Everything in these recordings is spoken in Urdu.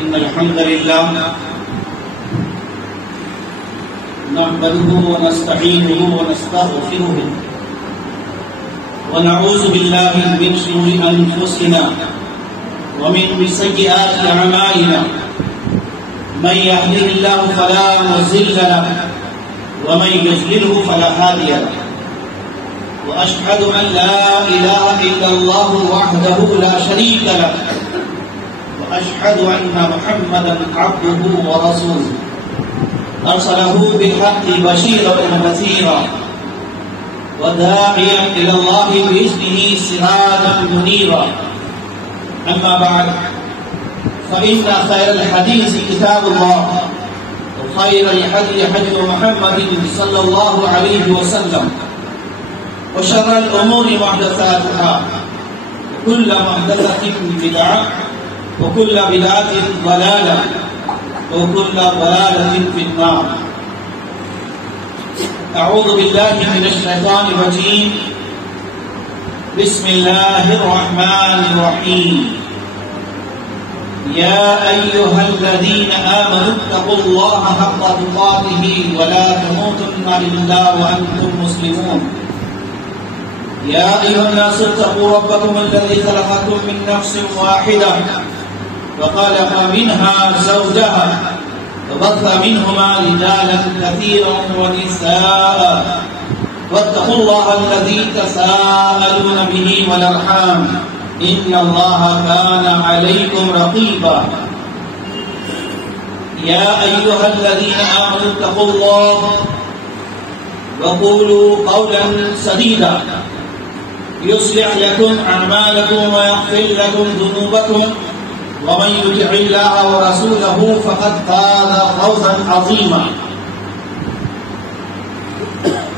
إن الحمد لله نحمده ونستعينه ونستغفره ونعوذ بالله من شرور أنفسنا ومن سيئات أعمالنا من يهده الله فلا مضل له ومن يضلله فلا هادي له وأشهد أن لا إله إلا الله وحده لا شريك له وأشهد أن محمدا عبده ورسوله أرسله بالحق بشيرا ونذيرا وداعيا إلى الله بإذنه سراجا منيرا أما بعد فإن خير الحديث كتاب الله وخير الهدي هدي محمد صلى الله عليه وسلم وشر الأمور محدثاتها وكل محدثة بدعة وكل بدعة ضلالة وكل ضلالة في النار. أعوذ بالله من الشيطان الرجيم. بسم الله الرحمن الرحيم. يا أيها الذين آمنوا اتقوا الله حق تقاته ولا تموتن إلا وأنتم مسلمون. يا أيها الناس اتقوا ربكم الذي خلقكم من نفس واحدة وخلق منها زوجها وبث منهما رجالا كثيرا ونساء واتقوا الله الذي تساءلون به والأرحام إن الله كان عليكم رقيبا. يا أيها الذين آمنوا اتقوا الله وقولوا قولا سديدا يصلح لكم أعمالكم ويغفر لكم ذنوبكم ومن يطع الله ورسوله فقد فاز فوزا عظيما.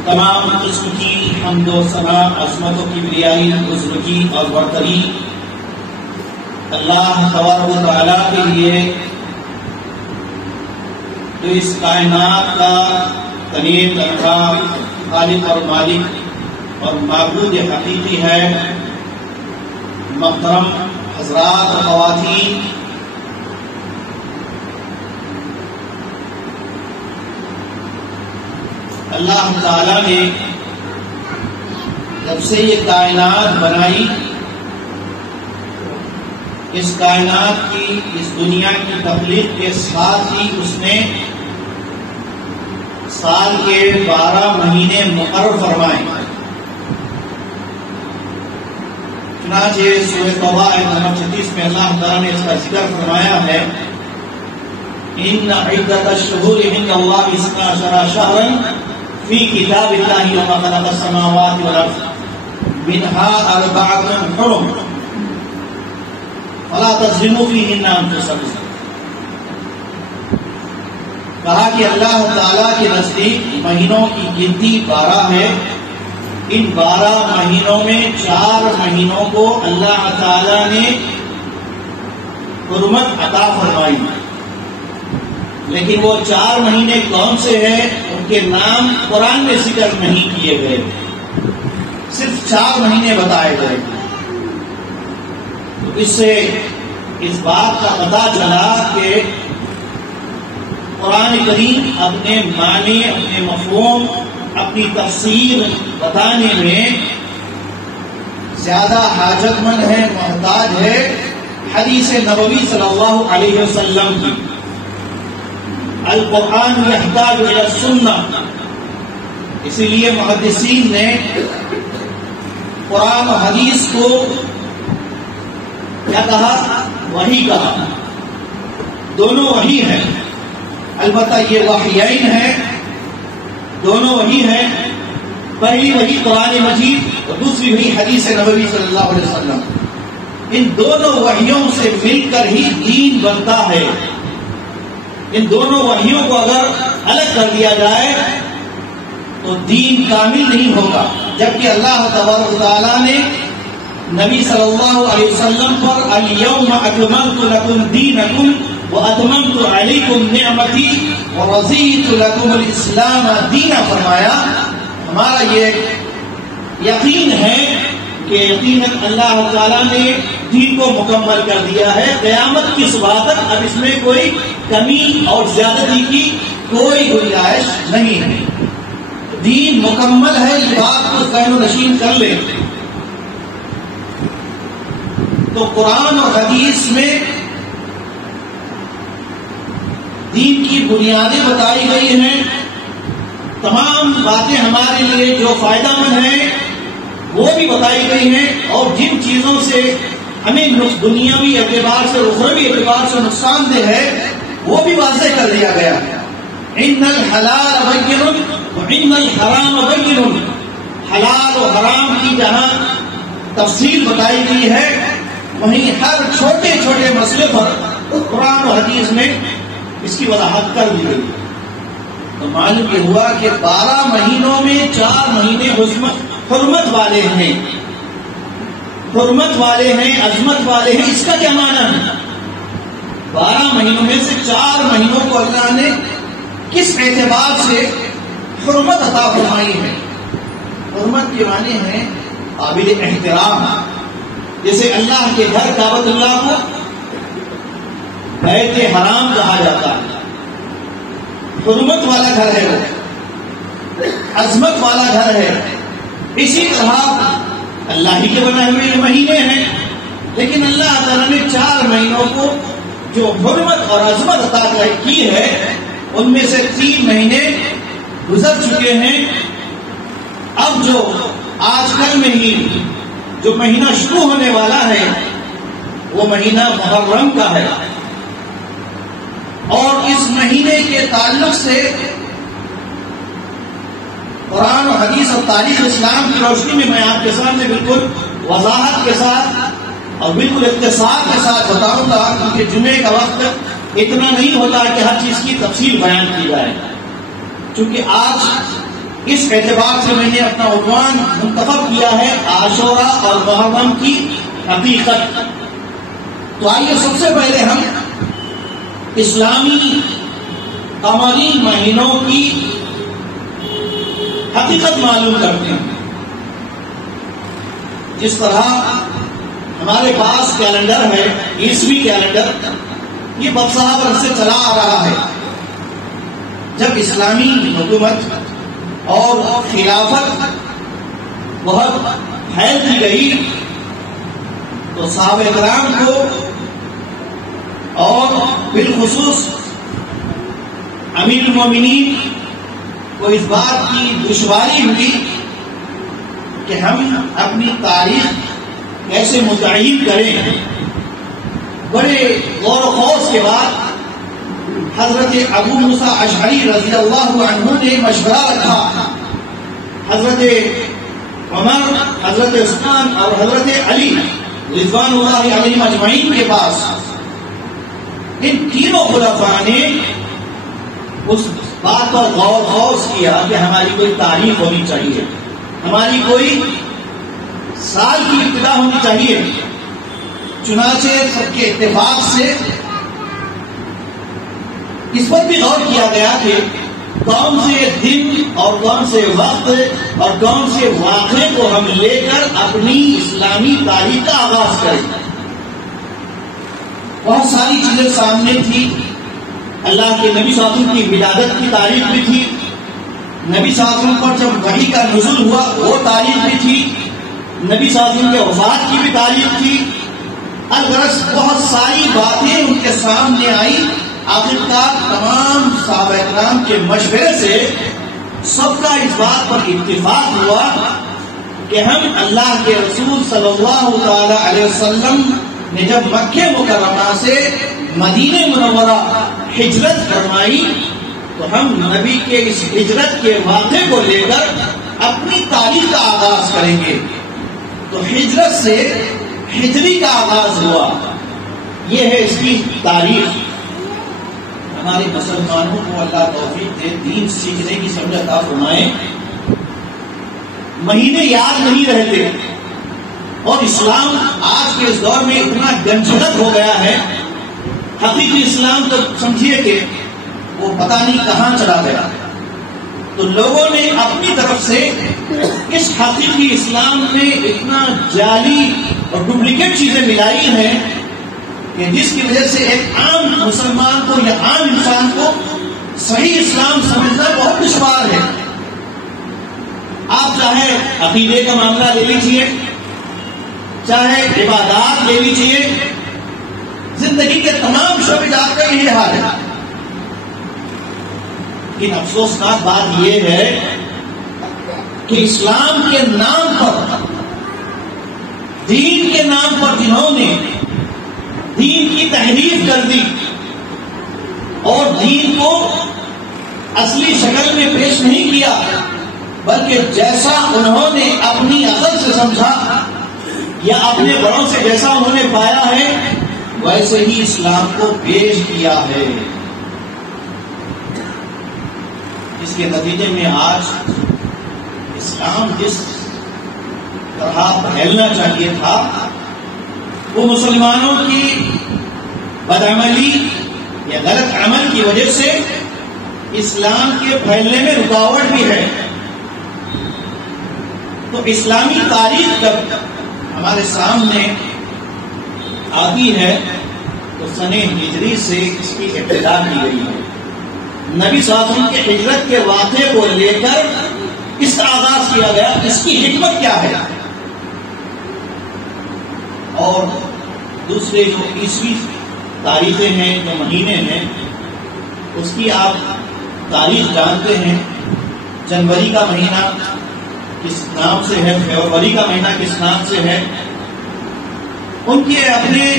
تمام قسم کی حمد و ثنا عظمت و کبریائی بزرگی اور برتری اللہ تبارک و تعالیٰ کے لیے جو اس کائنات کا تنیر تنہا خالق اور مالک اور معبود حقیقی ہے. محترم حضرات و خواتین، اللہ تعالیٰ نے جب سے یہ کائنات بنائی، اس کائنات کی، اس دنیا کی تخلیق کے ساتھ ہی اس نے سال کے 12 مہینے مقرر فرمائے. چنانچہ سورہ توبہ آیت نمبر 36 میں اللہ تعالیٰ نے اس کا ذکر فرمایا ہے، ان عدۃ الشہور عند اللہ 12 شہرا فی کتاب اللہ وما خلق السماوات والارض منها 4 حرم فلا تظلموا فیہن انفسکم. کہا کہ اللہ تعالیٰ کے نزدیک مہینوں کی گنتی 12 ہے. ان 12 مہینوں میں 4 مہینوں کو اللہ تعالیٰ نے حرمت عطا فرمائی، لیکن وہ 4 مہینے کون سے ہیں ان کے نام قرآن میں ذکر نہیں کیے گئے، صرف 4 مہینے بتائے گئے. تو اس سے اس بات کا پتہ چلا کہ قرآن کریم اپنے معنی، اپنے مفہوم، اپنی تفسیر بتانے میں زیادہ حاجت مند ہے، محتاج ہے حدیث نبوی صلی اللہ علیہ وسلم کی. القرآن یحتاج الی السنہ. اسی لیے محدثین نے قرآن و حدیث کو کیا کہا؟ وحی کہا. دونوں وحی ہیں، البتہ یہ وحیین ہیں، دونوں وحی ہیں. پہلی وحی قرآن مجید اور دوسری وحی حدیث نبوی صلی اللہ علیہ وسلم. ان دونوں وحیوں سے مل کر ہی دین بنتا ہے. ان دونوں وحیوں کو اگر الگ کر دیا جائے تو دین کامل نہیں ہوگا. جبکہ اللہ تبارک و تعالیٰ نے نبی صلی اللہ علیہ وسلم پر الیوم اکملت لکم دینکم وَأَتْمَمْتُ عَلَيْكُمْ نِعْمَتِي وَرَضِيتُ لَكُمُ الْإِسْلَامَ دِينًا فرمایا. ہمارا یہ یقین ہے، کہ یقیناً اللہ تعالیٰ نے دین کو مکمل کر دیا ہے، قیامت کی صبح تک اب اس میں کوئی کمی اور زیادتی کی کوئی گنجائش نہیں ہے، دین مکمل ہے، یہ بات کو ذہن و نشین کر لیں۔ تو قرآن اور حدیث میں دین کی بنیادیں بتائی گئی ہیں، تمام باتیں ہمارے لیے جو فائدہ مند ہیں وہ بھی بتائی گئی ہیں، اور جن چیزوں سے ہمیں دنیاوی اعتبار سے اخروی اعتبار سے نقصان دہ ہے وہ بھی واضح کر دیا گیا۔ ان الحلال بین وان الحرام بین، حلال و حرام کی جہاں تفصیل بتائی گئی ہے وہیں ہر چھوٹے چھوٹے مسئلے پر قرآن و حدیث میں اس کی وضاحت کر دی گئی۔ تو معلوم یہ ہوا کہ 12 مہینوں میں 4 مہینے حرمت والے ہیں، حرمت والے ہیں، عظمت والے ہیں۔ اس کا کیا معنی ہے؟ 12 مہینوں میں سے 4 مہینوں کو اللہ نے کس اعتبار سے حرمت عطا فرمائی ہے؟ حرمت کے معنی ہیں قابل احترام، جیسے اللہ کے گھر کعبۃ اللہ کو بیت حرام کہا جاتا ہے، حرمت والا گھر ہے، وہ عظمت والا گھر ہے۔ اسی طرح اللہ ہی کے بنائے ہوئے مہینے ہیں، لیکن اللہ تعالیٰ نے 4 مہینوں کو جو حرمت اور عظمت عطا کی ہے ان میں سے 3 مہینے گزر چکے ہیں۔ اب جو آج کل میں ہی جو مہینہ شروع ہونے والا ہے وہ مہینہ محرم کا ہے، اور اس مہینے کے تعلق سے قرآن و حدیث اور تاریخ اسلام کی روشنی میں میں آپ کے سامنے بالکل وضاحت کے ساتھ اور بالکل اختصار کے ساتھ بتاؤں گا، کیونکہ جمعے کا وقت اتنا نہیں ہوتا کہ ہر چیز کی تفصیل بیان کی جائے، چونکہ آج اس اعتبار سے میں نے اپنا عنوان منتخب کیا ہے عاشورہ اور محرم کی حقیقت۔ تو آئیے سب سے پہلے ہم اسلامی قمری مہینوں کی حقیقت معلوم کرتے ہیں۔ جس طرح ہمارے پاس کیلنڈر ہے، عیسوی کیلنڈر، یہ برسہ برس سے چلا آ رہا ہے۔ جب اسلامی حکومت اور خلافت بہت پھیل کی گئی تو صحابہ کرام کو اور بالخصوص امیر المومنین کو اس بات کی دشواری ہوئی کہ ہم اپنی تاریخ کیسے متعین کریں۔ بڑے غور و خوض کے بعد حضرت ابو موسیٰ اشعری رضی اللہ عنہ نے مشورہ رکھا، حضرت عمر، حضرت عثمان اور حضرت علی رضوان اللہ علیہم اجمعین کے پاس۔ ان تینوں خلفاء نے اس بات پر غور و خوض کیا کہ ہماری کوئی تاریخ ہونی چاہیے، ہماری کوئی سال کی ابتدا ہونی چاہیے۔ چنانچہ سب کے اتفاق سے اس پر بھی غور کیا گیا کہ کون سے دن اور کون سے وقت اور کون سے واقعے کو ہم لے کر اپنی اسلامی تاریخ کا آغاز کریں۔ بہت ساری چیزیں سامنے تھی، اللہ کے نبی صلی اللہ علیہ وسلم کی ولادت کی تاریخ بھی تھی، نبی صلی اللہ علیہ وسلم پر جب وحی کا نزول ہوا وہ تاریخ بھی تھی، نبی صلی اللہ علیہ وسلم کے وفات کی بھی تاریخ تھی۔ الغرض بہت ساری باتیں ان کے سامنے آئی۔ آخرکار تمام صحابہ کرام کے مشورے سے سب کا اس بات پر اتفاق ہوا کہ ہم اللہ کے رسول صلی اللہ تعالی علیہ وسلم نے جب مکہ مکرمہ سے مدینہ منورہ ہجرت فرمائی تو ہم نبی کے اس ہجرت کے واقعے کو لے کر اپنی تاریخ کا آغاز کریں گے۔ تو ہجرت سے ہجری کا آغاز ہوا، یہ ہے اس کی تاریخ۔ ہمارے مسلمانوں کو اللہ توفیق دے، دین سیکھنے کی سمجھ عطا فرمائے۔ مہینے یاد نہیں رہتے، اور اسلام آج کے اس دور میں اتنا گنجلت ہو گیا ہے، حقیقی اسلام تو سمجھیے کہ وہ پتہ نہیں کہاں چلا گیا۔ تو لوگوں نے اپنی طرف سے اس حقیقی اسلام میں اتنا جعلی اور ڈپلیکیٹ چیزیں ملائی ہیں کہ جس کی وجہ سے ایک عام مسلمان کو یا عام انسان کو صحیح اسلام سمجھنا بہت دشوار ہے. آپ چاہے عقیدے کا معاملہ لے لیجیے، چاہے عبادات لے لیجیے، زندگی کے تمام شعبے آپ کا یہی حال ہے. لیکن افسوسناک بات یہ ہے کہ اسلام کے نام پر، دین کے نام پر جنہوں نے دین کی تحریف کر دی اور دین کو اصلی شکل میں پیش نہیں کیا، بلکہ جیسا انہوں نے اپنی عقل سے سمجھا یا اپنے بڑوں سے جیسا انہوں نے پایا ہے ویسے ہی اسلام کو پیش کیا ہے. اس کے نتیجے میں آج اسلام جس طرح پھیلنا چاہیے تھا وہ مسلمانوں کی بدعملی یا غلط عمل کی وجہ سے اسلام کے پھیلنے میں رکاوٹ بھی ہے. تو اسلامی تاریخ جب ہمارے سامنے آتی ہے تو سن ہجری سے اس کی ابتدا کی گئی ہے. نبی صلی اللہ علیہ وسلم کے ہجرت کے واقعے کو لے کر اس کا آغاز کیا گیا. اس کی حکمت کیا ہے؟ اور دوسرے جو عیسوی تاریخیں ہیں، جو مہینے ہیں، اس کی آپ تاریخ جانتے ہیں. جنوری کا مہینہ کس نام سے ہے، فروری کا مہینہ کس نام سے ہے. ان کے اپنے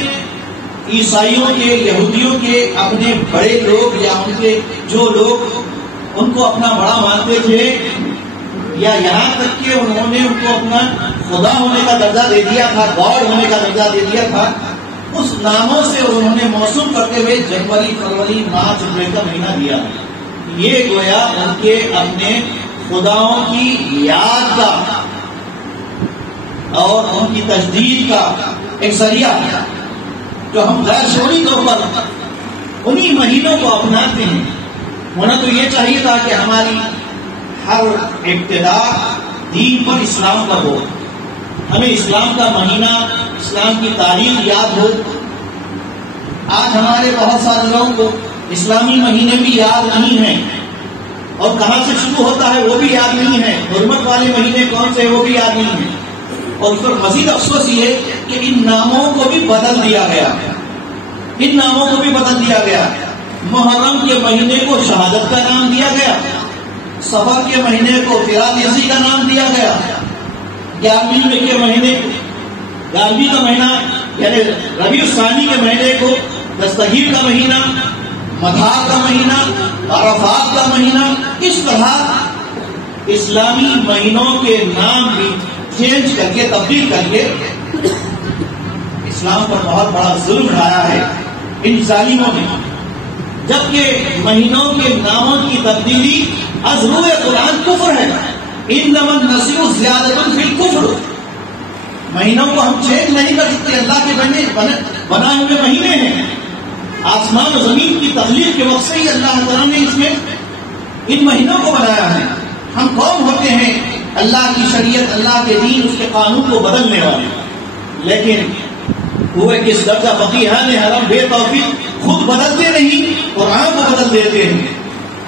عیسائیوں کے، یہودیوں کے اپنے بڑے لوگ یا ان کے جو لوگ ان کو اپنا بڑا مانتے تھے، یا یہاں تک کہ انہوں نے ان کو اپنا خدا ہونے کا درجہ دے دیا تھا، گاڈ ہونے کا درجہ دے دیا تھا، اس ناموں سے انہوں نے موسوم کرتے ہوئے جنوری، فروری، مارچ، اپریل کا مہینہ دیا. یہ گویا ان کے اپنے خداؤں کی یاد کا اور ان کی تجدید کا ایک ذریعہ ہے جو ہم غیر شعوری طور پر انہی مہینوں کو اپناتے ہیں. ہونا تو یہ چاہیے تھا کہ ہماری ہر ابتدا دین پر اسلام پر ہو، ہمیں اسلام کا مہینہ، اسلام کی تاریخ یاد ہو. آج ہمارے بہت سارے لوگوں کو اسلامی مہینے بھی یاد نہیں ہیں، اور کہاں سے شروع ہوتا ہے وہ بھی یاد نہیں ہے، حرمت والے مہینے کون سے وہ بھی یاد نہیں ہے. اور پھر مزید افسوس یہ کہ ان ناموں کو بھی بدل دیا گیا، ان ناموں کو بھی بدل دیا گیا. محرم کے مہینے کو شہادت کا نام دیا گیا، صفر کے مہینے کو فراطیسی کا نام دیا گیا، 11ویں کے مہینے کو 11ویں کا مہینہ یعنی ربیع الثانی کے مہینے کو دستگیر کا مہینہ، مدھار کا مہینہ، عرفات کا مہینہ. اس طرح اسلامی مہینوں کے نام بھی چینج کر کے، تبدیل کر کے اسلام پر بہت بڑا ظلم ڈھایا ہے ان ظالموں نے. جبکہ مہینوں کے ناموں کی تبدیلی از روح قرآن کفر ہے. انما النسیء زیادۃ فی الکفر. مہینوں کو ہم چینج نہیں کر سکتے، اللہ کے بنائے ہوئے مہینے ہیں. آسمان و زمین کی تخلیق کے وقت سے ہی اللہ تعالیٰ نے اس میں ان مہینوں کو بنایا ہے. ہم کون ہوتے ہیں اللہ کی شریعت، اللہ کے دین، اس کے قانون کو بدلنے والے؟ لیکن وہ کس درجہ فقیہان حرم بے توفیق خود بدلتے نہیں، قرآن کو بدل دیتے ہیں.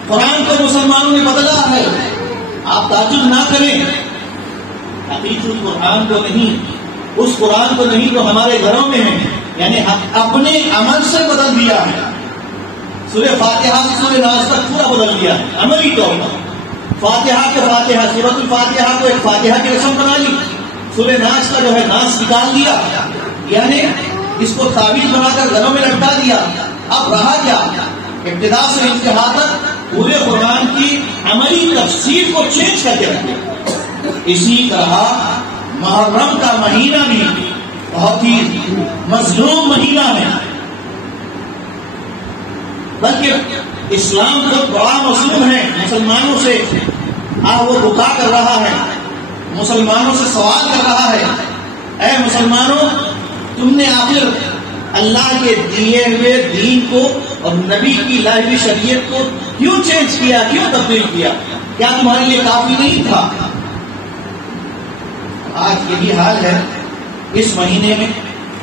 قرآن کو مسلمانوں نے بدلا ہے. آپ تعجب نہ کریں، حقیقت قرآن کو نہیں، اس قرآن کو نہیں جو ہمارے گھروں میں ہے، یعنی اپنے عمل سے بدل دیا ہے. سورہ فاتحہ سے سورہ ناس تک پورا بدل دیا ہے عملی طور پر. فاتحہ کے فاتحہ، سورۃ الفاتحہ کو ایک فاتحہ کی رسم بنا لی، سورہ ناس کا جو ہے ناس نکال دیا، یعنی اس کو تعویذ بنا کر گھروں میں لٹکا دیا. اب رہا کیا؟ ابتدا سے انتہا تک پورے قرآن کی عملی تفسیر کو چینج کر کے رکھ دیا. اسی طرح محرم کا مہینہ بھی بہت ہی مظلوم مہینہ ہے، بلکہ اسلام خود بڑا مظلوم ہے مسلمانوں سے. وہ بکا کر رہا ہے، مسلمانوں سے سوال کر رہا ہے، اے مسلمانوں، تم نے آخر اللہ کے دیے ہوئے دین کو اور نبی کی لائی ہوئی شریعت کو کیوں چینج کیا، کیوں تبدیل کیا؟ کیا تمہارے لیے کافی نہیں تھا؟ آج یہی حال ہے اس مہینے میں،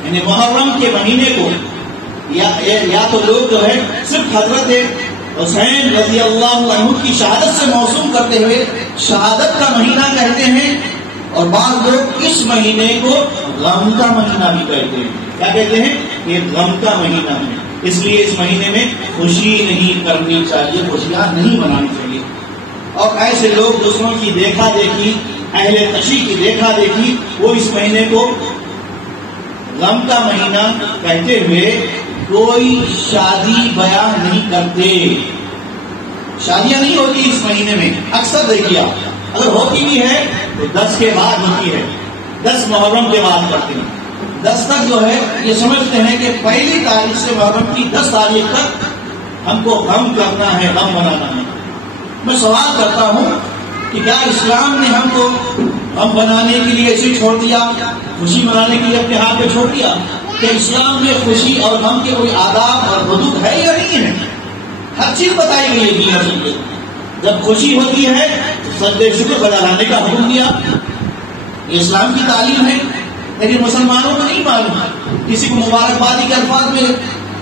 یعنی محرم کے مہینے کو یا تو لوگ جو ہے صرف حضرت حسین رضی اللہ عنہ کی شہادت سے موسوم کرتے ہوئے شہادت کا مہینہ کہتے ہیں، اور بعض لوگ اس مہینے کو غم کا مہینہ بھی کہتے ہیں۔ کیا کہتے ہیں؟ یہ غم کا مہینہ ہے، اس لیے اس مہینے میں خوشی نہیں کرنی چاہیے، خوشیاں نہیں منانی چاہیے۔ اور ایسے لوگ دوسروں کی دیکھا دیکھی، اہل تشیع کی دیکھا دیکھی، وہ اس مہینے کو غم کا مہینہ کہتے ہوئے کوئی شادی بیان نہیں کرتے۔ شادیاں نہیں ہوتی اس مہینے میں، اکثر دیکھیے آپ، اگر ہوتی بھی ہے تو 10 کے بعد ہوتی ہے، 10 محرم کے بعد کرتے ہیں۔ 10 تک جو ہے یہ سمجھتے ہیں کہ پہلی تاریخ سے محرم کی 10 تاریخ تک ہم کو غم کرنا ہے، غم منانا ہے۔ میں سوال کرتا ہوں کہ کیا اسلام نے ہم کو غم بنانے کے لیے ایسے چھوڑ دیا، خوشی منانے کے لیے اپنے ہاتھ پہ چھوڑ دیا؟ کہ اسلام میں خوشی اور غم کے کوئی آداب اور حدود ہے یا نہیں ہے؟ ہر چیز بتائی گئی ہے دنیا سے۔ جب خوشی ہوتی ہے تو سجدے شکر بجا لانے کا حکم دیا، یہ اسلام کی تعلیم ہے، لیکن مسلمانوں کو نہیں معلوم۔ کسی کو مبارکبادی کے الفاظ میں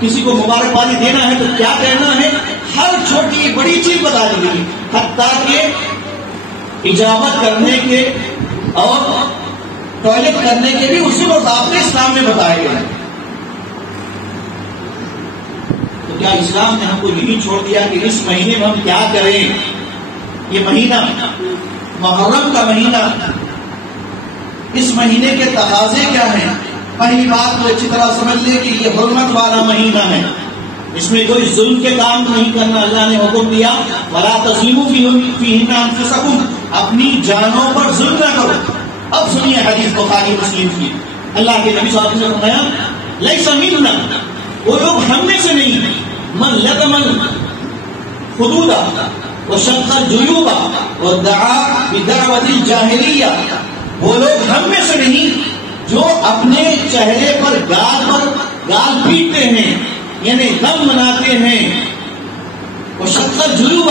کسی کو مبارکبادی دینا ہے تو کیا کہنا ہے، ہر چھوٹی بڑی چیز بتا دی گئی، حتیٰ کہ اجابت کرنے کے اور ٹوائلٹ کرنے کے بھی اصول اور ضابطے اسلام میں بتائے گئے ہیں۔ تو کیا اسلام نے ہم کو یہی چھوڑ دیا کہ اس مہینے میں ہم کیا کریں؟ یہ مہینہ محرم کا مہینہ، اس مہینے کے تقاضے کیا ہیں؟ پہلی بات تو اچھی طرح سمجھ لیں کہ یہ حرمت والا مہینہ ہے، اس میں کوئی ظلم کے کام نہیں کرنا۔ اللہ نے حکم دیا وَلَا تَظْلِمُوا فِيهِنَّ أَنفُسَكُمْ، اپنی جانوں پر ظلم نہ کرو۔ اب سنیے حدیث بخاری مسلم کی، اللہ کے نبی صلی اللہ علیہ وسلم نے فرمایا لَيْسَ مِنَّا، وہ لوگ ہم میں سے نہیں، مَن لَطَمَ الْحُدُودَ وَشَقَّ الْجُيُوبَ وَدَعَا بِدَعْوَةِ الْجَاهِلِيَّةِ، وہ لوگ ہم میں سے نہیں جو اپنے چہرے پر گال پیٹتے ہیں، یعنی غم مناتے ہیں، وَشَقَّ الْجُيُوبَ،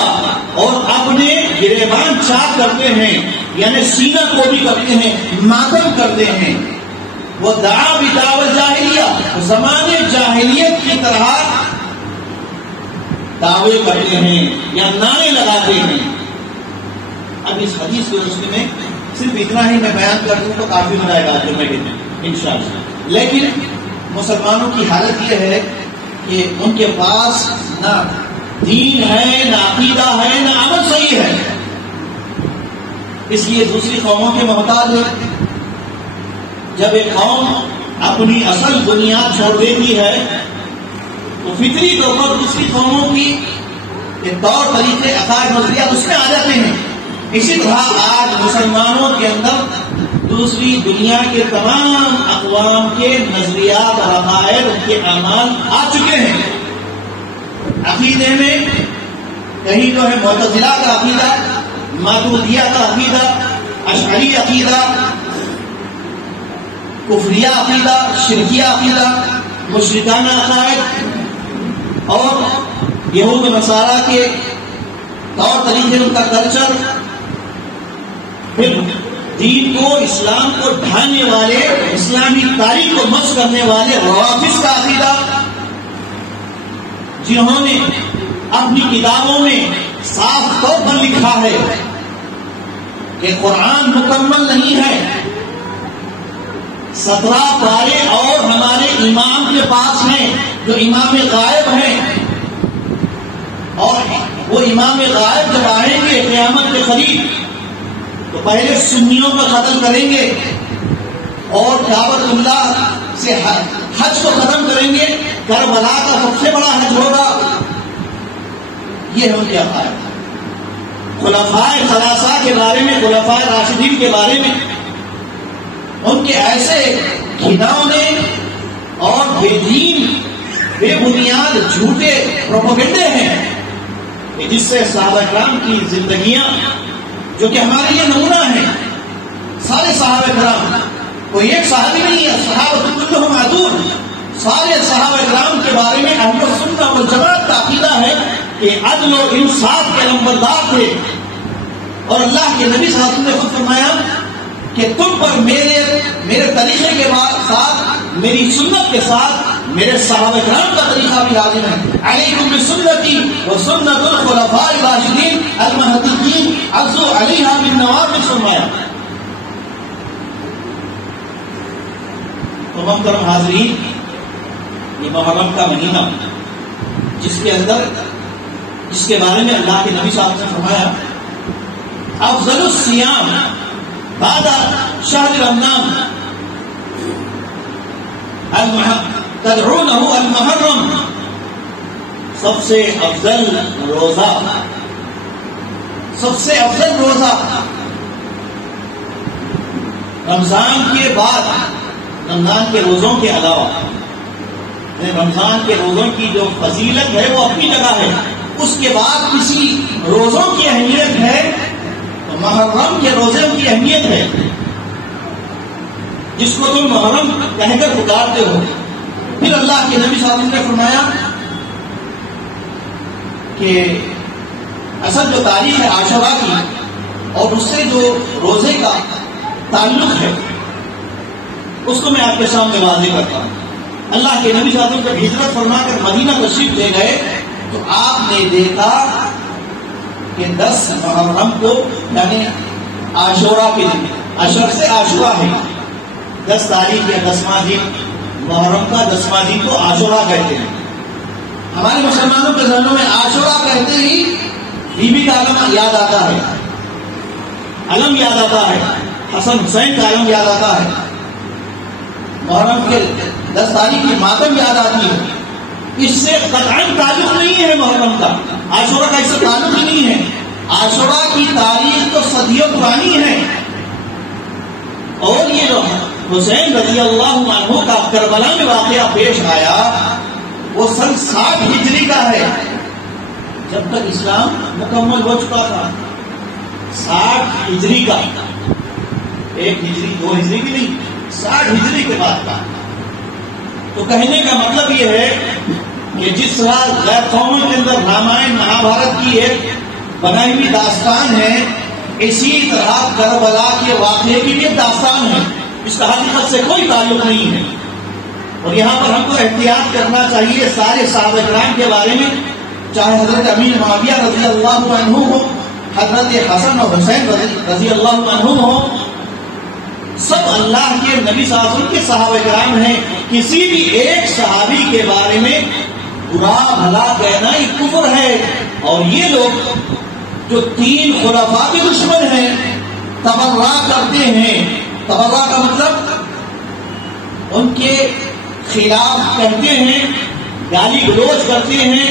اور اپنے گریبان چاک کرتے ہیں، یعنی سینہ کو بھی کرتے ہیں، ماتم کرتے ہیں، وہ دعا بدعوۃ جاہلیہ، زمانے جاہلیت کی طرح دعوے کرتے ہیں یا نعرے لگاتے ہیں۔ اب اس حدیث کے روشنی میں صرف اتنا ہی میں بیان کر دوں تو کافی ہو جائے گا آج میں انشاءاللہ۔ لیکن مسلمانوں کی حالت یہ ہے کہ ان کے پاس نہ دین ہے، نہ عقیدہ ہے، نہ عمل صحیح ہے، اس لیے دوسری قوموں کے محتاج ہے۔ جب ایک قوم اپنی اصل بنیاد چھوڑ دیتی ہے تو فطری طور پر دوسری قوموں کی طور طریقے، عقائد، نظریات اس میں آ جاتے ہیں۔ اسی طرح آج مسلمانوں کے اندر دوسری دنیا کے تمام اقوام کے نظریات اور عقائد، ان کے اعمال آ چکے ہیں۔ عقیدے میں کہیں جو ہے معتزلہ کا عقیدہ، ماتریدیہ کا عقیدہ، اشعری عقیدہ، کفریہ عقیدہ، شرکیہ عقیدہ، مشرکانہ عقائد اور یہود و نصارہ کے طور طریقے، ان کا کلچر، پھر دین کو، اسلام کو ڈھانے والے، اسلامی تاریخ کو مسخ کرنے والے روافض کا عقیدہ، جنہوں نے اپنی کتابوں میں صاف طور پر لکھا ہے کہ قرآن مکمل نہیں ہے، 17 پارے اور ہمارے امام کے پاس ہیں جو امام غائب ہیں، اور وہ امام غائب جب آئیں گے قیامت کے قریب تو پہلے سنیوں کا قتل کریں گے اور کعبۃ اللہ سے حج کو ختم کریں گے، کربلا کا سب سے بڑا حج ہوگا۔ یہ ہے ان کے عقائد۔ خلفائے ثلاثہ کے بارے میں، خلفائے راشدین کے بارے میں ان کے ایسے گھناؤنے اور بے دین، بے بنیاد جھوٹے پروپیگنڈے ہیں کہ جس سے صحابہ کرام کی زندگیاں، جو کہ ہمارے لیے نمونہ ہیں، سارے صحابہ کرام، کوئی ایک صحابی نہیں ہے، صحابہ کلہم عدول، سارے صحابہ کرام کے بارے میں اہل سنت والجماعت کا عقیدہ ہے کہ عدل و انصاف کے نمبردار تھے، اور اللہ کے نبی صلی اللہ علیہ وسلم نے خود فرمایا کہ تم پر میرے طریقے کے ساتھ، میری سنت کے ساتھ میرے صحابہ کرام کا طریقہ بھی لازم ہے. علیکم بسنتی وسنت الخلفاء الراشدین المہدیین عضوا علیہا بالنواجذ فرمایا. تو محترم حاضرین، یہ محرم کا مہینہ جس کے بارے میں اللہ کے نبی صاحب نے فرمایا افضل الصیام بعد شہر رمضان تدعونہ المحرم، سب سے افضل روزہ رمضان کے بعد، رمضان کے روزوں کے علاوہ، رمضان کے روزوں کی جو فضیلت ہے وہ اپنی جگہ ہے، اس کے بعد کسی روزوں کی اہمیت ہے تو محرم کے روزوں کی اہمیت ہے، جس کو تم محرم کہہ کر پکارتے ہو. پھر اللہ کے نبی صلی اللہ علیہ وسلم نے فرمایا کہ اصل جو تاریخ ہے عاشورہ کی اور اس سے جو روزے کا تعلق ہے اس کو میں آپ کے سامنے واضح کرتا ہوں. اللہ کے نبی صلی اللہ علیہ وسلم جب ہجرت فرما کر مدینہ تشریف لے گئے تو آپ نے دیکھا کہ 10 محرم کو، یعنی عاشورہ کے دن، عشر سے عاشورہ ہے، 10 تاریخ یا 10واں دن، محرم کا 10واں دن کو عاشورہ کہتے ہیں. ہمارے مسلمانوں کے ذہنوں میں عاشورہ کہتے ہی بی بی کا علم یاد آتا ہے، علم یاد آتا ہے، حسن حسین کا علم یاد آتا ہے، محرم کے 10 تاریخ کی ماتم یاد آتی ہے. اس سے قطعاً تعلق نہیں ہے محرم کا، عاشورہ کا اس سے تعلق ہی نہیں ہے. عاشورہ کی تاریخ تو صدیوں پرانی ہے، اور یہ جو حسین رضی اللہ عنہ کا کربلا میں واقعہ پیش آیا وہ سن 60 ہجری کا ہے، جب تک اسلام مکمل ہو چکا تھا. 60 ہجری کا، 1 ہجری 2 ہجری کی نہیں، 60 ہجری کے بعد کا. تو کہنے کا مطلب یہ ہے کہ جس طرح غیر قوموں کے اندر رامائن مہا بھارت کی ایک بنائی ہوئی داستان ہے، اسی طرح کربلا کے واقعے کی بھی ایک داستان ہے، اس کا حقیقت سے کوئی تعلق نہیں ہے. اور یہاں پر ہم کو احتیاط کرنا چاہیے سارے صحابہ کرام کے بارے میں، چاہے حضرت امیر معاویہ رضی اللہ عنہ ہو، حضرت حسن اور حسین رضی اللہ عنہ ہو، سب اللہ کے نبی صلی اللہ علیہ وسلم کے صحابہ کرام ہیں. کسی بھی ایک صحابی کے بارے میں برا بھلا کہنا ہی کفر ہے. اور یہ لوگ جو 3 خلفاء کے دشمن ہیں، تبرع کرتے ہیں. تبرع کا مطلب ان کے خلاف کہتے ہیں، گالی گلوچ کرتے ہیں،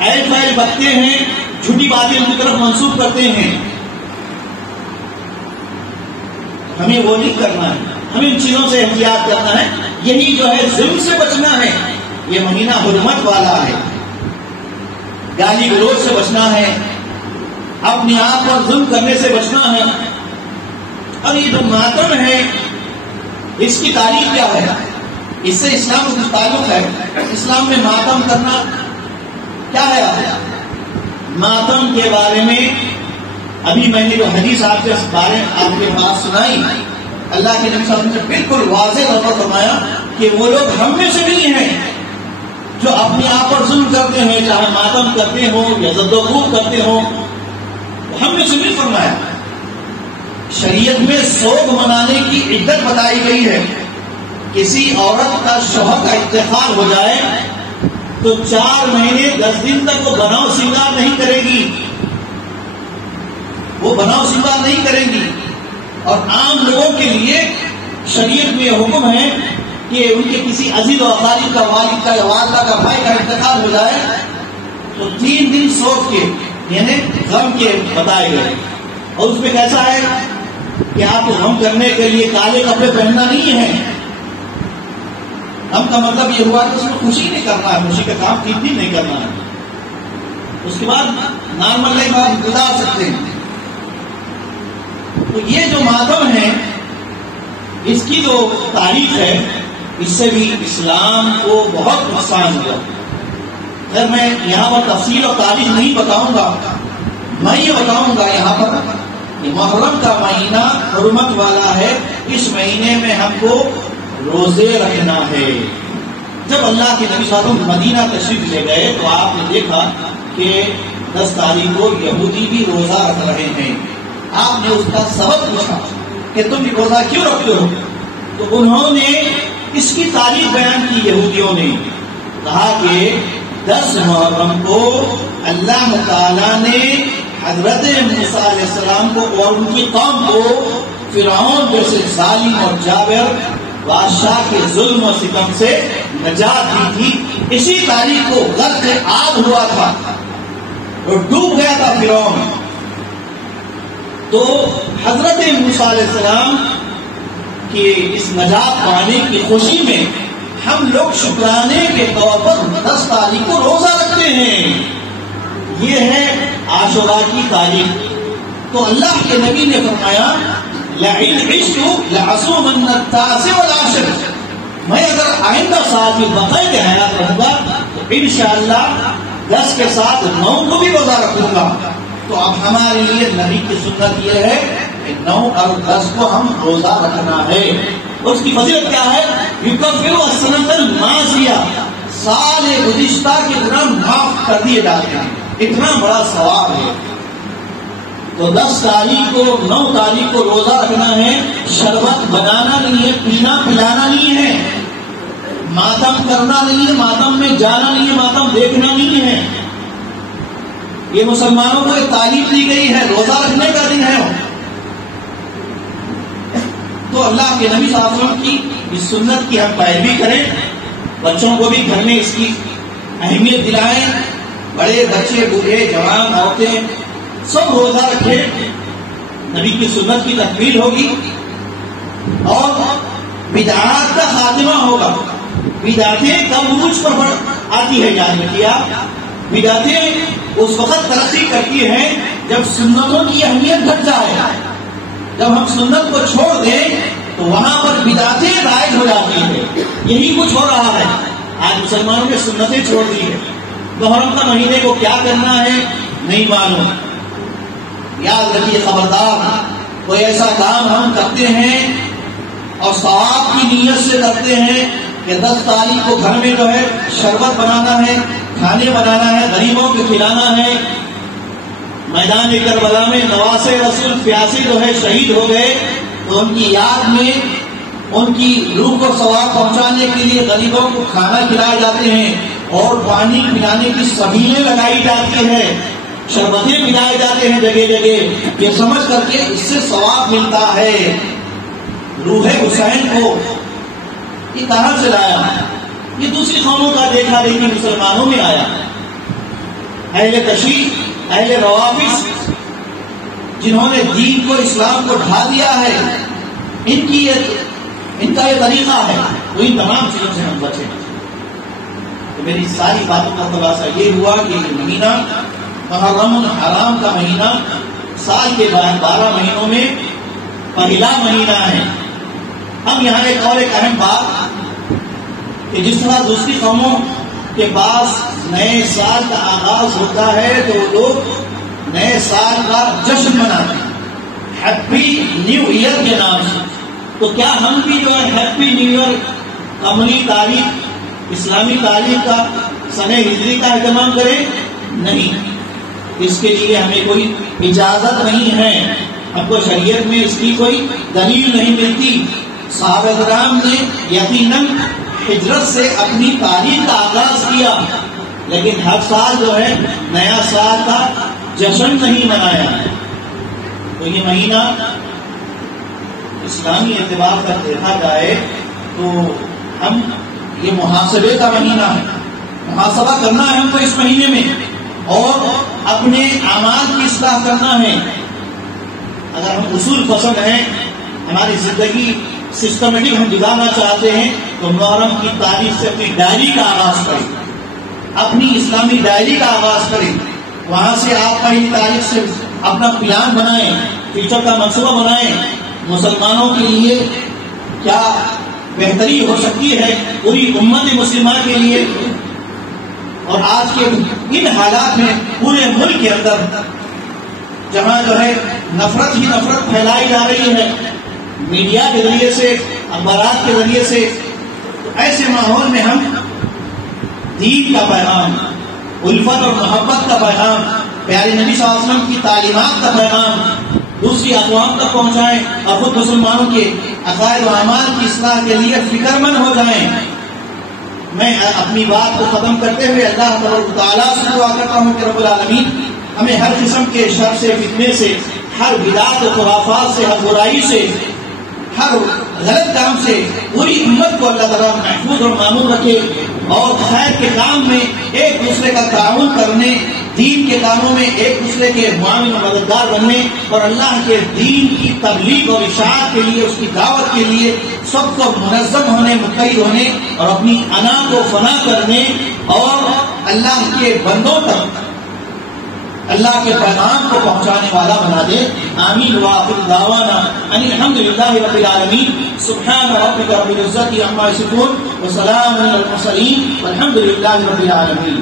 ایل فیل بکتے ہیں، جھوٹی باتیں ان کی طرف منسوب کرتے ہیں. ہمیں وہ نہیں کرنا ہے، ہمیں ان چیزوں سے احتیاط کرنا ہے. یہی جو ہے ظلم سے بچنا ہے. یہ مہینہ حرمت والا ہے، گالی گلوچ سے بچنا ہے، اپنے آپ پر ظلم کرنے سے بچنا ہے. اور یہ جو ماتم ہے اس کی تاریخ کیا ہے؟ اس سے اسلام کا تعلق ہے. اسلام میں ماتم کرنا کیا ہے؟ ماتم کے بارے میں ابھی میں نے جو حدیث آپ کے پاس سنائی، اللہ کے نبی صلی اللہ علیہ وسلم نے بالکل واضح طور پر فرمایا کہ وہ لوگ ہم میں سے نہیں ہیں جو اپنے آپ پر ظلم کرتے ہیں، چاہے ماتم کرتے ہوں یا زد و خوب کرتے ہوں، ہم میں سے نہیں. فرمایا شریعت میں سوگ منانے کی عدت بتائی گئی ہے. کسی عورت کا شوہر کا انتقال ہو جائے تو 4 مہینے 10 دن تک وہ بناؤ سنگار نہیں کرے گی، وہ بناؤ سنگار نہیں کریں گی. اور عام لوگوں کے لیے شریعت میں یہ حکم ہے کہ ان کے کسی عزیز و اقارب کا، والد کا یا والدہ کا، بھائی کا انتقال ہو جائے تو 3 دن سوگ کے، یعنی غم کے بتائے گئے. اور اس میں کیسا ہے کہ آپ کو غم کرنے کے لیے کالے کپڑے پہننا نہیں ہے. غم کا مطلب یہ ہوا کہ اس میں خوشی نہیں کرنا ہے، خوشی کا کام 3 دن نہیں کرنا ہے. اس کے بعد نارمل لائف آپ گزار سکتے ہیں. تو یہ جو ماتم ہے اس کی جو تاریخ ہے، اس سے بھی اسلام کو بہت نقصان ہوا. اگر میں یہاں پر تفصیل اور تاریخ نہیں بتاؤں گا، میں یہ بتاؤں گا یہاں پر یہ محرم کا مہینہ حرمت والا ہے، اس مہینے میں ہم کو روزے رکھنا ہے۔ جب اللہ کے نبی صلی اللہ علیہ وسلم مدینہ تشریف لے گئے تو آپ نے دیکھا کہ 10 تاریخ کو یہودی بھی روزہ رکھ رہے ہیں۔ آپ نے اس کا سبب پوچھا کہ تم روزہ کیوں رکھتے ہو؟ تو انہوں نے اس کی تاریخ بیان کی، یہودیوں نے کہا کہ 10 محرم کو اللہ تعالیٰ نے حضرت موسیٰ علیہ السلام کو اور ان کی قوم کو فرعون جیسے ظالم اور جابر بادشاہ کے ظلم و ستم سے نجات دی تھی۔ اسی تاریخ کو غرق آگ ہوا تھا اور ڈوب گیا تھا فرعون۔ تو حضرت موسیٰ علیہ السلام کی اس نجات پانے کی خوشی میں ہم لوگ شکرانے کے طور پر 10 تاریخ کو روزہ رکھتے ہیں۔ یہ ہے عاشورہ کی تاریخ۔ تو اللہ کے نبی نے فرمایا لئن عشت لأصومن التاسع والعاشر، میں اگر آئندہ سال بھی بقائے حیات رہوں گا تو انشاءاللہ 10 کے ساتھ 9 کو بھی روزہ رکھوں گا۔ تو اب ہمارے لیے نبی کی سنت یہ ہے کہ 9 اور 10 کو ہم روزہ رکھنا ہے۔ اس کی فضیلت کیا ہے؟ یکفر السنۃ الماضیہ، سال گزشتہ کے گناہ معاف کر دیے جاتے ہیں، اتنا بڑا ثواب ہے۔ تو 10 تاریخ کو 9 تاریخ کو روزہ رکھنا ہے، شربت بنانا نہیں ہے، پینا پلانا نہیں ہے، ماتم کرنا نہیں ہے، ماتم میں جانا نہیں ہے، ماتم دیکھنا نہیں ہے۔ یہ مسلمانوں کو ایک تعلیم دی گئی ہے، روزہ رکھنے کا دن ہے۔ تو اللہ کے نبی صلی اللہ علیہ وسلم کی اس سنت کی ہم پیروی کریں، بچوں کو بھی گھر میں اس کی اہمیت دلائیں، بڑے بچے بوڑھے جوان عورتیں سب روزہ رکھیں، نبی کی سنت کی تکمیل ہوگی اور بدعات کا خاتمہ ہوگا۔ بدعتیں کب عروج پر آتی ہے یاد رکھیے آپ، بدعتیں اس وقت ترقی کرتی ہیں جب سنتوں کی اہمیت گھٹ جائے۔ جب ہم سنت کو چھوڑ دیں تو وہاں پر بدعتیں رائج ہو جاتی ہیں۔ یہی کچھ ہو رہا ہے، آج مسلمانوں نے سنتیں چھوڑ دی ہے۔ محرم کا مہینے کو کیا کرنا ہے نہیں معلوم۔ یاد رکھیے خبردار، کوئی ایسا کام ہم کرتے ہیں اور ثواب کی نیت سے کرتے ہیں کہ 10 تاریخ کو گھر میں جو ہے شربت بنانا ہے، کھانے بنانا ہے، غریبوں کو کھلانا ہے۔ میدان کربلا میں نواسے رسول پیاسی جو ہے شہید ہو گئے، تو ان کی یاد میں ان کی روح کو ثواب پہنچانے کے لیے غریبوں کو کھانا کھلائے جاتے ہیں اور پانی پلانے کی سبیلیں لگائی جاتی ہے، شربتیں پلائے جاتے ہیں جگہ جگہ، یہ سمجھ کر کے اس سے ثواب ملتا ہے۔ روح حسین کو یہ کہاں سے لایا؟ یہ دوسری قوموں کا دیکھا دیکھی مسلمانوں میں آیا۔ اہل تشیع، اہل روافض جنہوں نے دین کو اسلام کو ڈھا دیا ہے، ان کا یہ طریقہ ہے، تو ان تمام چیزوں سے ہم بچیں۔ تو میری ساری باتوں کا خلاصہ یہ ہوا کہ یہ مہینہ محرم الحرام کا مہینہ سال کے 12 مہینوں میں پہلا مہینہ ہے۔ اب یہاں ایک اور ایک اہم بات کہ جس طرح دوسری قوموں کے پاس نئے سال کا آغاز ہوتا ہے تو وہ لوگ نئے سال کا جشن مناتے ہیں ہیپی نیو ایئر کے نام سے، تو کیا ہم بھی جو ہے ہیپی نیو ایئر قمری تاریخ اسلامی تاریخ کا سنہ ہجری کا اہتمام کریں؟ نہیں، اس کے لیے ہمیں کوئی اجازت نہیں ہے، ہم کو شریعت میں اس کی کوئی دلیل نہیں ملتی۔ صحابہ کرام نے یقیناً ہجرت سے اپنی تاریخ کا آغاز کیا، لیکن ہر سال جو ہے نیا سال کا جشن نہیں منایا۔ تو یہ مہینہ اسلامی اعتبار پر دیکھا جائے تو ہم یہ محاسبے کا مہینہ ہے، محاسبہ کرنا ہے ہم کو اس مہینے میں اور اپنے اعمال کی اصلاح کرنا ہے۔ اگر ہم اصول پسند ہیں، ہماری زندگی سسٹمیٹک ہم گزارنا چاہتے ہیں تو محرم کی تاریخ سے اپنی ڈائری کا آغاز کریں، اپنی اسلامی ڈائری کا آغاز کریں، وہاں سے آپ پہلی تاریخ سے اپنا پلان بنائیں، فیوچر کا منصوبہ بنائیں، مسلمانوں کے لیے کیا بہتری ہو سکتی ہے پوری امت مسلمہ کے لیے۔ اور آج کے ان حالات میں پورے ملک کے اندر جہاں جو ہے نفرت ہی نفرت پھیلائی جا رہی ہے میڈیا کے ذریعے سے، اخبارات کے ذریعے سے، تو ایسے ماحول میں ہم دین کا پیغام، الفت اور محبت کا پیغام، پیارے نبی صلی اللہ علیہ وسلم کی تعلیمات کا پیغام دوسری اقوام تک پہنچائیں اور خود مسلمانوں کے عقائد و اعمال کی اصلاح کے لیے فکر مند ہو جائیں۔ میں اپنی بات کو ختم کرتے ہوئے اللہ تبارک تعالیٰ سے دعا کرتا ہوں کہ رب العالمین ہمیں ہر قسم کے شر سے، فتنے سے، ہر بدعت و خرافات سے، ہر برائی سے، ہر غلط کام سے پوری امت کو اللہ تعالیٰ محفوظ اور معمول رکھے، اور خیر کے کام میں ایک دوسرے کا تعاون کرنے، دین کے کاموں میں ایک دوسرے کے معاون و مددگار بننے، اور اللہ کے دین کی تبلیغ اور اشاعت کے لیے، اس کی دعوت کے لیے سب کو منظم ہونے، متحد ہونے اور اپنی انا کو فنا کرنے اور اللہ کے بندوں تک اللہ کے پیغام کو پہنچانے والا بنا دے۔ آمین وآخر دعوانا ان الحمدللہ رب العالمین، سبحان ربک رب العزت عما یصفون وسلام علی المرسلین والحمدللہ رب العالمین۔